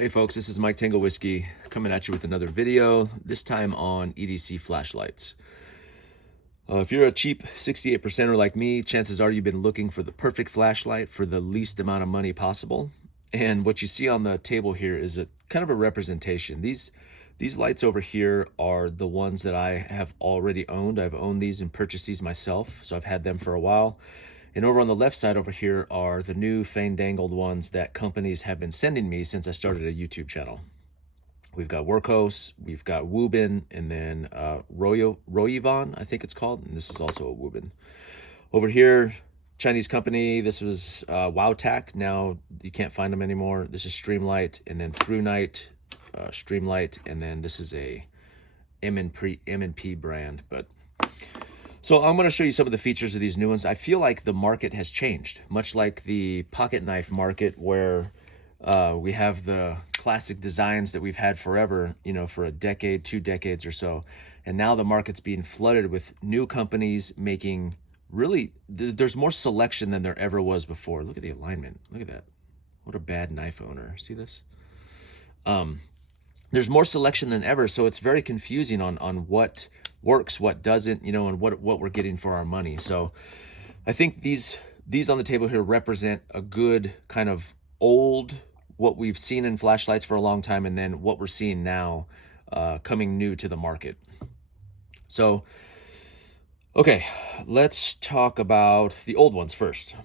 Hey folks, this is Mike Tango Whiskey coming at you with another video, this time on EDC flashlights. If you're a cheap 68%er like me, chances are you've been looking for the perfect flashlight for the least amount of money possible. And what you see on the table here is a kind of a representation. These lights over here are the ones that I have already owned. I've owned these and purchased these myself, so I've had them for a while. And over on the left side over here are the new fandangled ones that companies have been sending me since I started a YouTube channel. We've got Workhorse, we've got Woobin, and then Royivon, I think it's called, and this is also a Woobin. Over here, Chinese company, this was WowTac. Now you can't find them anymore. This is Streamlight, and then ThruNight, Streamlight, and then this is a M&P brand. But so I'm going to show you some of the features of these new ones. I feel like the market has changed, much like the pocket knife market, where we have the classic designs that we've had forever, you know, for a decade, 2 decades or so. And now the market's being flooded with new companies making really, there's more selection than there ever was before. Look at the alignment. Look at that. What a bad knife owner. See this? There's more selection than ever, so it's very confusing on what works, what doesn't, you know, and what we're getting for our money. So I think these on the table here represent a good kind of old, what we've seen in flashlights for a long time, and then what we're seeing now coming new to the market. So okay, let's talk about the old ones first.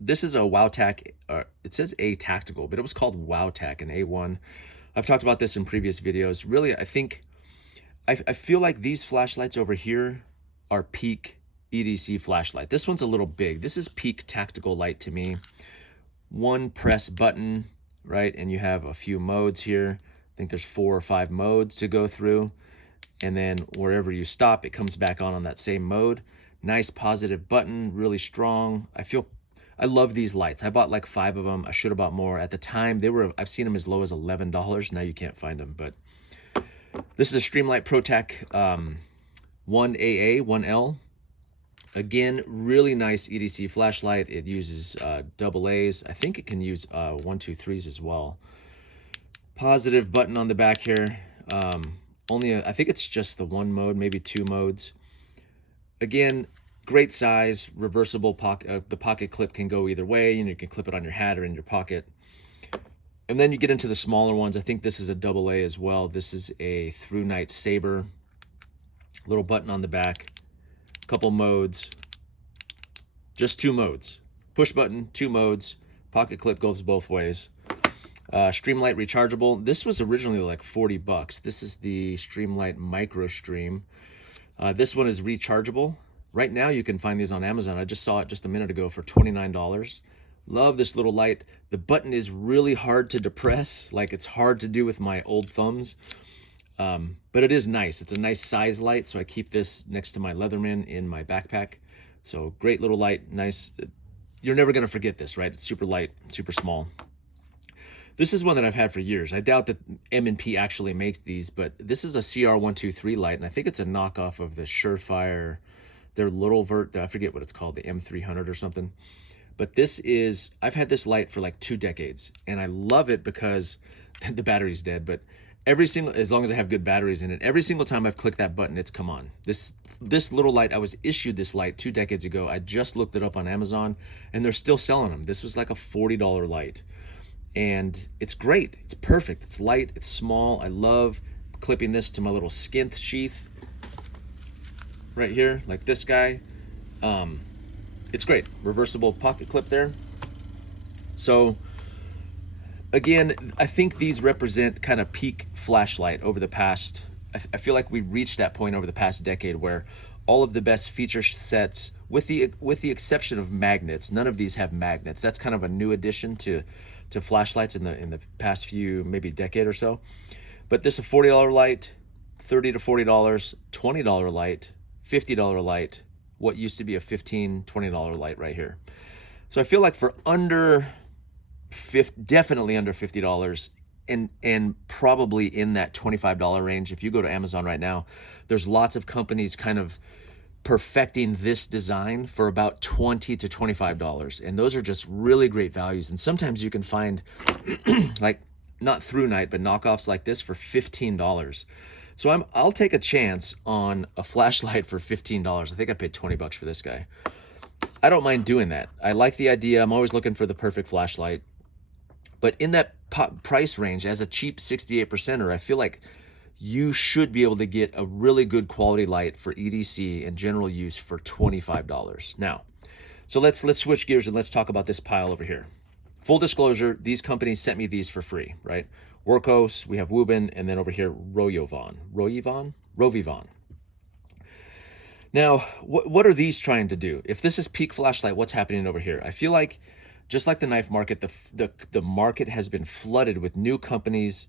This is a WowTac, it says A Tactical, but it was called WowTac, an A1. I've talked about this in previous videos. Really, I feel like these flashlights over here are peak EDC flashlight. This one's a little big. This is peak tactical light to me. One press button, right? And you have a few modes here. I think there's 4 or 5 modes to go through. And then wherever you stop, it comes back on that same mode. Nice positive button, really strong. I love these lights. I bought like 5 of them. I should have bought more. At the time, I've seen them as low as $11. Now you can't find them, but this is a Streamlight ProTac 1AA, 1L. Again, really nice EDC flashlight. It uses double A's. I think it can use 1, 2, 3s as well. Positive button on the back here. I think it's just the 1 mode, maybe 2 modes. Again, great size, reversible pocket. The pocket clip can go either way, and you can clip it on your hat or in your pocket. And then you get into the smaller ones. I think this is a double A as well. This is a ThruNight Saber. Little button on the back. Couple modes. Just 2 modes. Push button, 2 modes. Pocket clip goes both ways. Streamlight rechargeable. This was originally like $40. This is the Streamlight Micro Stream. This one is rechargeable. Right now you can find these on Amazon. I just saw it just a minute ago for $29. Love this little light. The button is really hard to depress. Like, it's hard to do with my old thumbs. But it is nice. It's a nice size light, so I keep this next to my Leatherman in my backpack. So great little light, nice. You're never gonna forget this, right? It's super light, super small. This is one that I've had for years. I doubt that M&P actually makes these, but this is a CR123 light, and I think it's a knockoff of the Surefire, their little I forget what it's called, the M300 or something. But this is, I've had this light for like 2 decades, and I love it because the battery's dead, but as long as I have good batteries in it, every single time I've clicked that button, it's come on. This little light, I was issued this light 2 decades ago. I just looked it up on Amazon, and they're still selling them. This was like a $40 light. And it's great. It's perfect. It's light. It's small. I love clipping this to my little skinth sheath right here, like this guy. It's great. Reversible pocket clip there. So again, I think these represent kind of peak flashlight over the past. I feel like we reached that point over the past decade where all of the best feature sets, with the exception of magnets, none of these have magnets. That's kind of a new addition to flashlights in the past few, maybe decade or so. But this is a $40 light, $30 to $40, $20 light, $50 light, what used to be a $15, $20 light right here. So I feel like for definitely under $50, and probably in that $25 range, if you go to Amazon right now, there's lots of companies kind of perfecting this design for about $20 to $25. And those are just really great values. And sometimes you can find like not through night, but knockoffs like this for $15. So I'll take a chance on a flashlight for $15. I think I paid 20 bucks for this guy. I don't mind doing that. I like the idea. I'm always looking for the perfect flashlight. But in that price range, as a cheap 68%er, I feel like you should be able to get a really good quality light for EDC and general use for $25. Now, so let's switch gears and let's talk about this pile over here. Full disclosure, these companies sent me these for free, right? Workhos, we have Woobin, and then over here, Rovivon. Now, what are these trying to do? If this is peak flashlight, what's happening over here? I feel like, just like the knife market, the market has been flooded with new companies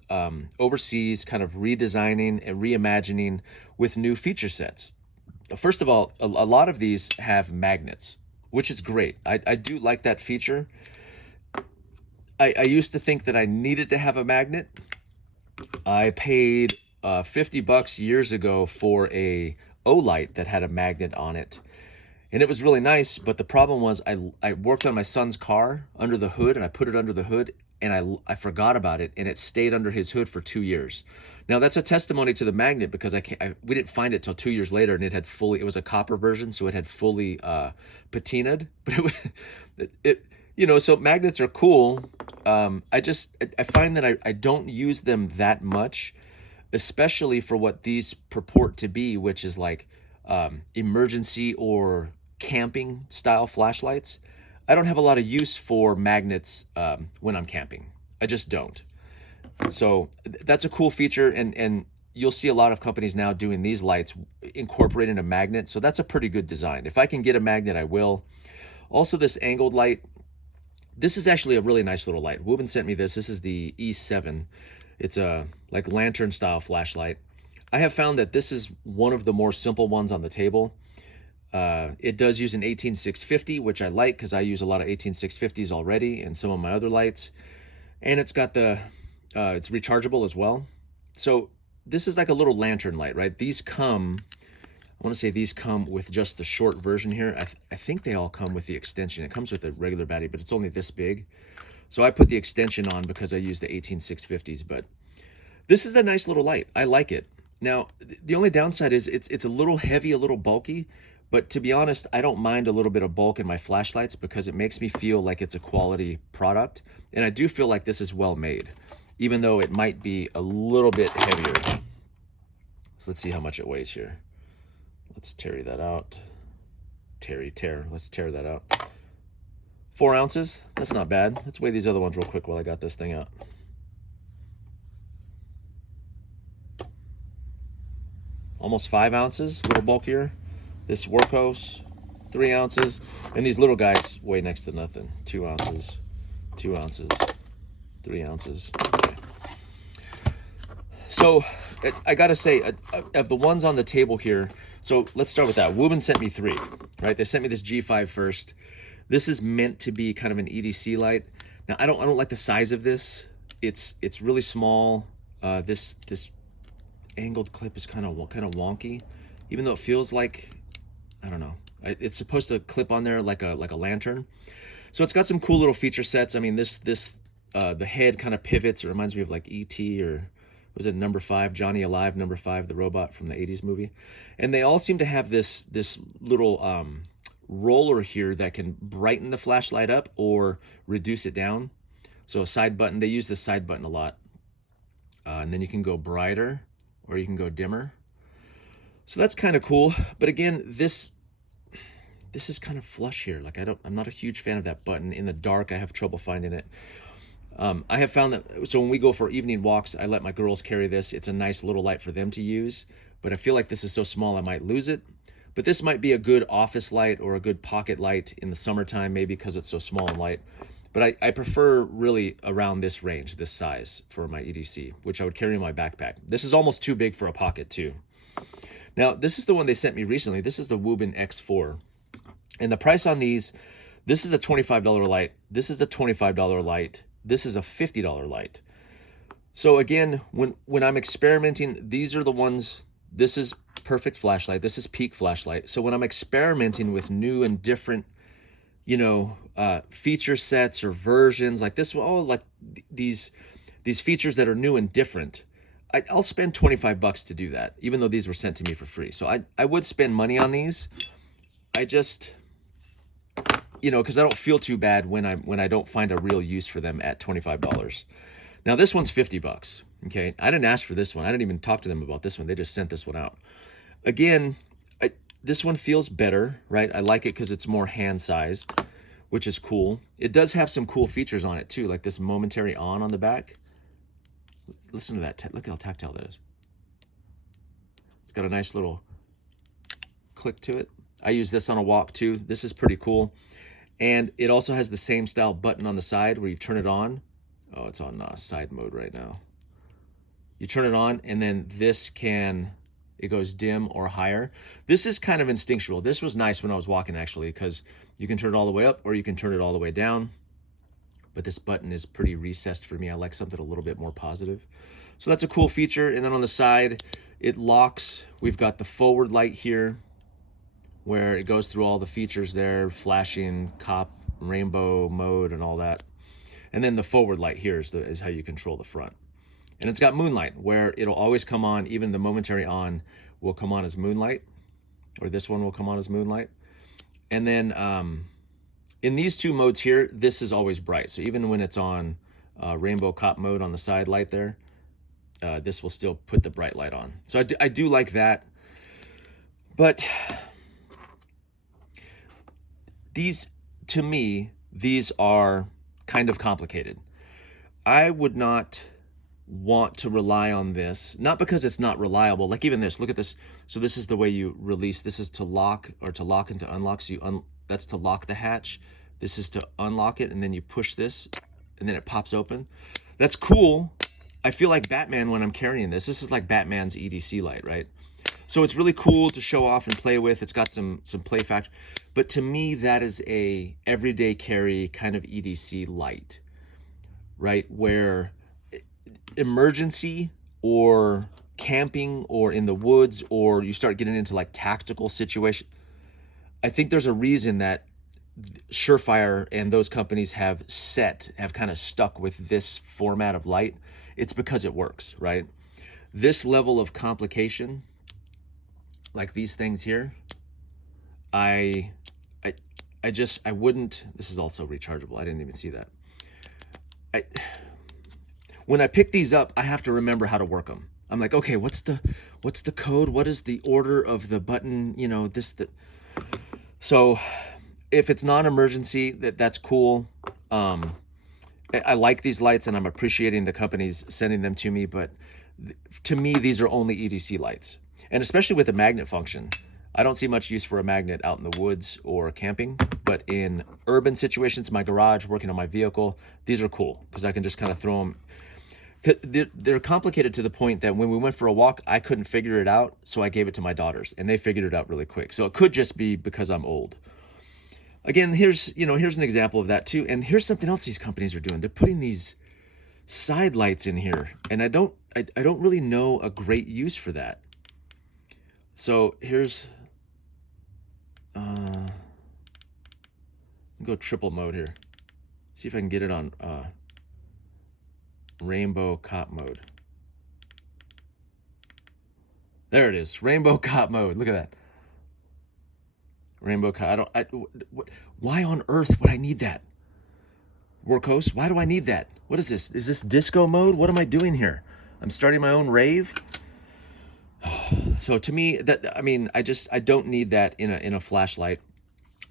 overseas, kind of redesigning and reimagining with new feature sets. First of all, a lot of these have magnets, which is great. I do like that feature. I used to think that I needed to have a magnet. I paid 50 bucks years ago for a O-light that had a magnet on it. And it was really nice, but the problem was I worked on my son's car under the hood, and I put it under the hood, and I forgot about it, and it stayed under his hood for 2 years. Now that's a testimony to the magnet, because we didn't find it till 2 years later, and it was a copper version, so it had fully patinaed. But so magnets are cool. I find that I don't use them that much, especially for what these purport to be, which is like emergency or camping style flashlights. I don't have a lot of use for magnets when I'm camping. I just don't. So that's a cool feature, and you'll see a lot of companies now doing these lights incorporating a magnet. So that's a pretty good design. If I can get a magnet, I will. Also, this angled light, this is actually a really nice little light. Woobin sent me this. This is the E7. It's a like lantern style flashlight. I have found that this is one of the more simple ones on the table. It does use an 18650, which I like because I use a lot of 18650s already in some of my other lights. And it's got it's rechargeable as well. So this is like a little lantern light, right? I want to say these come with just the short version here. I think they all come with the extension. It comes with a regular battery, but it's only this big. So I put the extension on because I use the 18650s, but this is a nice little light. I like it. Now, the only downside is it's a little heavy, a little bulky, but to be honest, I don't mind a little bit of bulk in my flashlights because it makes me feel like it's a quality product. And I do feel like this is well made, even though it might be a little bit heavier. So let's see how much it weighs here. Let's tear that out. Let's tear that out. 4 ounces, that's not bad. Let's weigh these other ones real quick while I got this thing out. Almost 5 ounces, a little bulkier. This Workhos, 3 ounces. And these little guys weigh next to nothing. 2 ounces, 2 ounces, 3 ounces. Okay. So I gotta say, of the ones on the table here, so let's start with that. Woobin sent me 3, right? They sent me this G5 first. This is meant to be kind of an EDC light. Now I don't like the size of this. It's really small. This angled clip is kind of wonky, even though it feels like, I don't know. It's supposed to clip on there like a lantern. So it's got some cool little feature sets. I mean, the head kind of pivots. It reminds me of like ET, or was it number 5, Johnny Alive, number 5, the robot from the 80s movie. And they all seem to have this little roller here that can brighten the flashlight up or reduce it down. So a side button, they use this side button a lot. And then you can go brighter or you can go dimmer. So that's kind of cool. But again, this is kind of flush here. Like I'm not a huge fan of that button. In the dark, I have trouble finding it. I have found that, so when we go for evening walks, I let my girls carry this. It's a nice little light for them to use, but I feel like this is so small I might lose it. But this might be a good office light or a good pocket light in the summertime, maybe because it's so small and light. But I prefer really around this range, this size for my EDC, which I would carry in my backpack. This is almost too big for a pocket too. Now, this is the one they sent me recently. This is the Woobin X4. And the price on these, this is a $25 light. This is a $25 light. This is a $50 light. So again, when I'm experimenting, these are the ones, this is perfect flashlight. This is peak flashlight. So when I'm experimenting with new and different, you know, feature sets or versions like this, oh, like these features that are new and different, I'll spend 25 bucks to do that, even though these were sent to me for free. So I would spend money on these. I just, you know, because I don't feel too bad when I don't find a real use for them at $25. Now this one's 50 bucks. Okay, I didn't ask for this one. I didn't even talk to them about this one. They just sent this one out. Again, this one feels better, right? I like it because it's more hand-sized, which is cool. It does have some cool features on it too, like this momentary on the back. Listen to that. Look how tactile that is. It's got a nice little click to it. I use this on a walk too. This is pretty cool. And it also has the same style button on the side where you turn it on. Oh, it's on side mode right now. You turn it on, and then this it goes dim or higher. This is kind of instinctual. This was nice when I was walking, actually, because you can turn it all the way up or you can turn it all the way down. But this button is pretty recessed for me. I like something a little bit more positive. So that's a cool feature. And then on the side, it locks. We've got the forward light here where it goes through all the features there, flashing, cop, rainbow mode, and all that. And then the forward light here is how you control the front. And it's got moonlight, where it'll always come on. Even the momentary on will come on as moonlight, or this one will come on as moonlight. And then in these two modes here, this is always bright. So even when it's on rainbow cop mode on the side light there, this will still put the bright light on. So I do like that. But these, to me, these are kind of complicated. I would not want to rely on this, not because it's not reliable. Like even this, look at this. So this is the way you release. This is to lock, or to lock and to unlock. So that's to lock the hatch. This is to unlock it, and then you push this, and then it pops open. That's cool. I feel like Batman when I'm carrying this. This is like Batman's EDC light, right? So it's really cool to show off and play with. It's got some play factor. But to me, that is a everyday carry kind of EDC light, right? Where emergency or camping or in the woods, or you start getting into like tactical situation, I think there's a reason that Surefire and those companies have kind of stuck with this format of light. It's because it works, right? This level of complication, like these things here, I wouldn't. This is also rechargeable. I didn't even see that. When I pick these up, I have to remember how to work them. I'm like, okay, what's the code? What is the order of the button? You know, so if it's non-emergency, that's cool. I like these lights, and I'm appreciating the companies sending them to me, but to me, these are only EDC lights. And especially with the magnet function, I don't see much use for a magnet out in the woods or camping, but in urban situations, my garage, working on my vehicle, these are cool because I can just kind of throw them. They're complicated to the point that when we went for a walk, I couldn't figure it out, so I gave it to my daughters, and they figured it out really quick. So it could just be because I'm old. Again, here's an example of that too. And here's something else these companies are doing. They're putting these side lights in here, and I don't really know a great use for that. So here's go triple mode here. See if I can get it on rainbow cop mode. There it is, rainbow cop mode. Look at that. Rainbow cop. Why on earth would I need that? Workhorse, why do I need that? What is this? Is this disco mode? What am I doing here? I'm starting my own rave? So to me, I don't need that in a flashlight.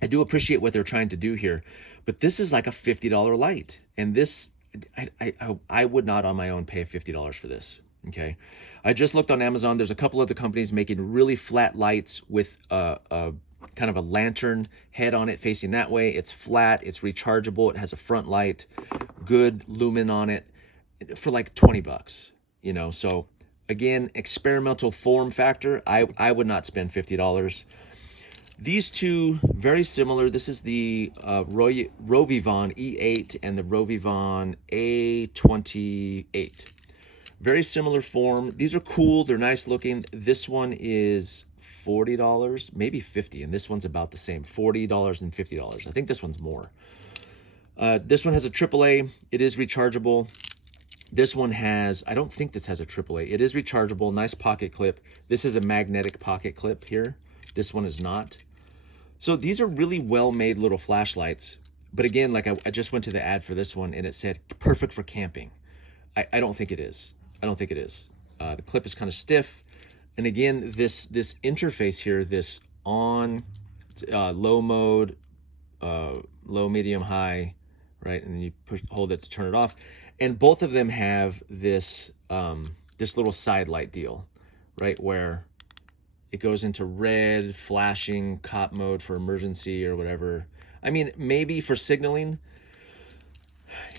I do appreciate what they're trying to do here, but this is like a $50 light, and this I would not on my own pay $50 for this. Okay, I just looked on Amazon. There's a couple other companies making really flat lights with a kind of a lantern head on it facing that way. It's flat, it's rechargeable, it has a front light, good lumen on it, for like 20 bucks. You know, so again, experimental form factor. I would not spend $50. These two, very similar. This is the Rovivon E8 and the Rovivon A28. Very similar form. These are cool. They're nice looking. This one is $40, maybe 50, and this one's about the same, $40 and $50. I think this one's more. This one has a AAA. It is rechargeable. This one has, I don't think this has a AAA. It is rechargeable, nice pocket clip. This is a magnetic pocket clip here. This one is not. So these are really well-made little flashlights. But again, like I just went to the ad for this one and it said perfect for camping. I don't think it is. I don't think it is. The clip is kind of stiff. And again, this interface here, this on, low mode, low, medium, high, right? And then you hold it to turn it off. And both of them have this this little side light deal, right? Where it goes into red, flashing, cop mode for emergency or whatever. I mean, maybe for signaling.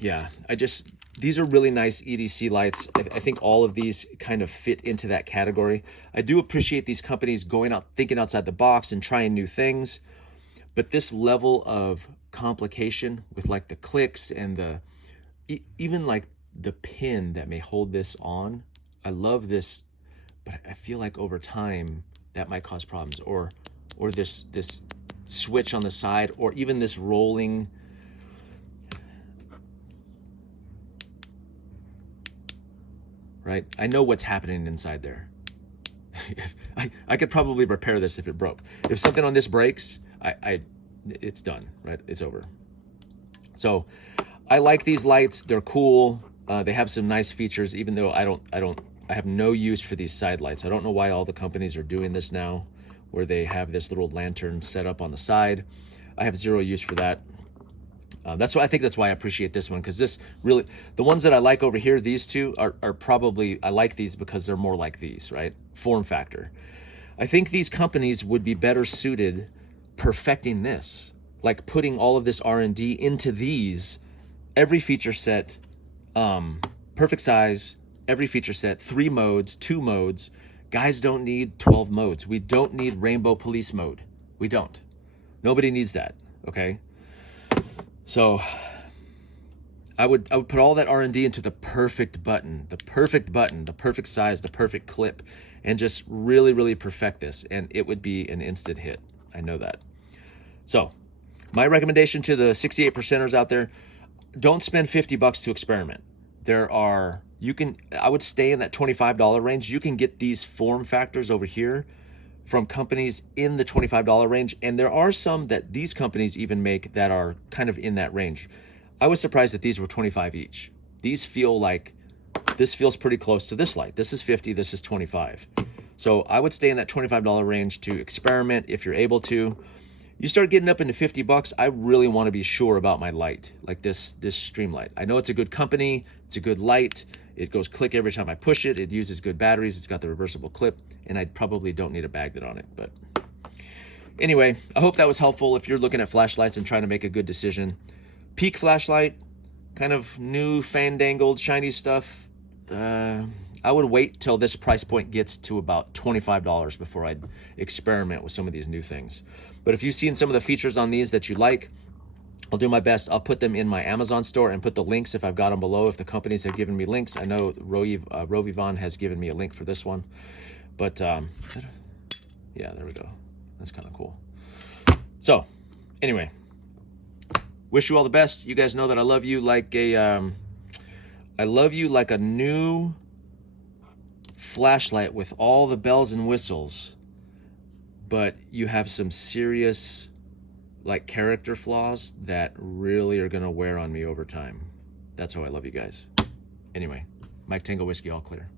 Yeah, these are really nice EDC lights. I think all of these kind of fit into that category. I do appreciate these companies going out, thinking outside the box and trying new things. But this level of complication with like the clicks and the, even like the pin that may hold this on, I love this, but I feel like over time that might cause problems, or this switch on the side, or even this rolling. Right? I know what's happening inside there. I could probably repair this if it broke. If something on this breaks, it's done, right? It's over. So I like these lights. They're cool. They have some nice features, even though I have no use for these side lights. I don't know why all the companies are doing this now, where they have this little lantern set up on the side. I have zero use for that. That's why I appreciate this one, because this really, the ones that I like over here, these two are probably, I like these because they're more like these, right? Form factor. I think these companies would be better suited perfecting this, like putting all of this R&D into these, every feature set, perfect size, every feature set, 3 modes, 2 modes. Guys don't need 12 modes. We don't need rainbow police mode. We don't. Nobody needs that, okay? So I would put all that R&D into the perfect button, the perfect size, the perfect clip, and just really, really perfect this, and it would be an instant hit. I know that. So my recommendation to the 68%ers out there, don't spend $50 to experiment. I would stay in that $25 range. You can get these form factors over here from companies in the $25 range, and there are some that these companies even make that are kind of in that range. I was surprised that these were 25 each. These feel like, this feels pretty close to this light. This is 50, this is 25. So I would stay in that $25 range to experiment if you're able to. You start getting up into $50, I really want to be sure about my light, like this Streamlight. I know it's a good company, it's a good light, it goes click every time I push it, it uses good batteries, it's got the reversible clip, and I probably don't need a magnet on it. But anyway, I hope that was helpful if you're looking at flashlights and trying to make a good decision. Peak flashlight, kind of new fandangled shiny stuff. I would wait till this price point gets to about $25 before I'd experiment with some of these new things. But if you've seen some of the features on these that you like, I'll do my best. I'll put them in my Amazon store and put the links if I've got them below, if the companies have given me links. I know Rovivon has given me a link for this one. But yeah, there we go. That's kind of cool. So anyway, wish you all the best. You guys know that I love you like a new flashlight with all the bells and whistles, but you have some serious like character flaws that really are gonna wear on me over time. That's how I love you guys. Anyway, Mike Tango Whiskey, all clear.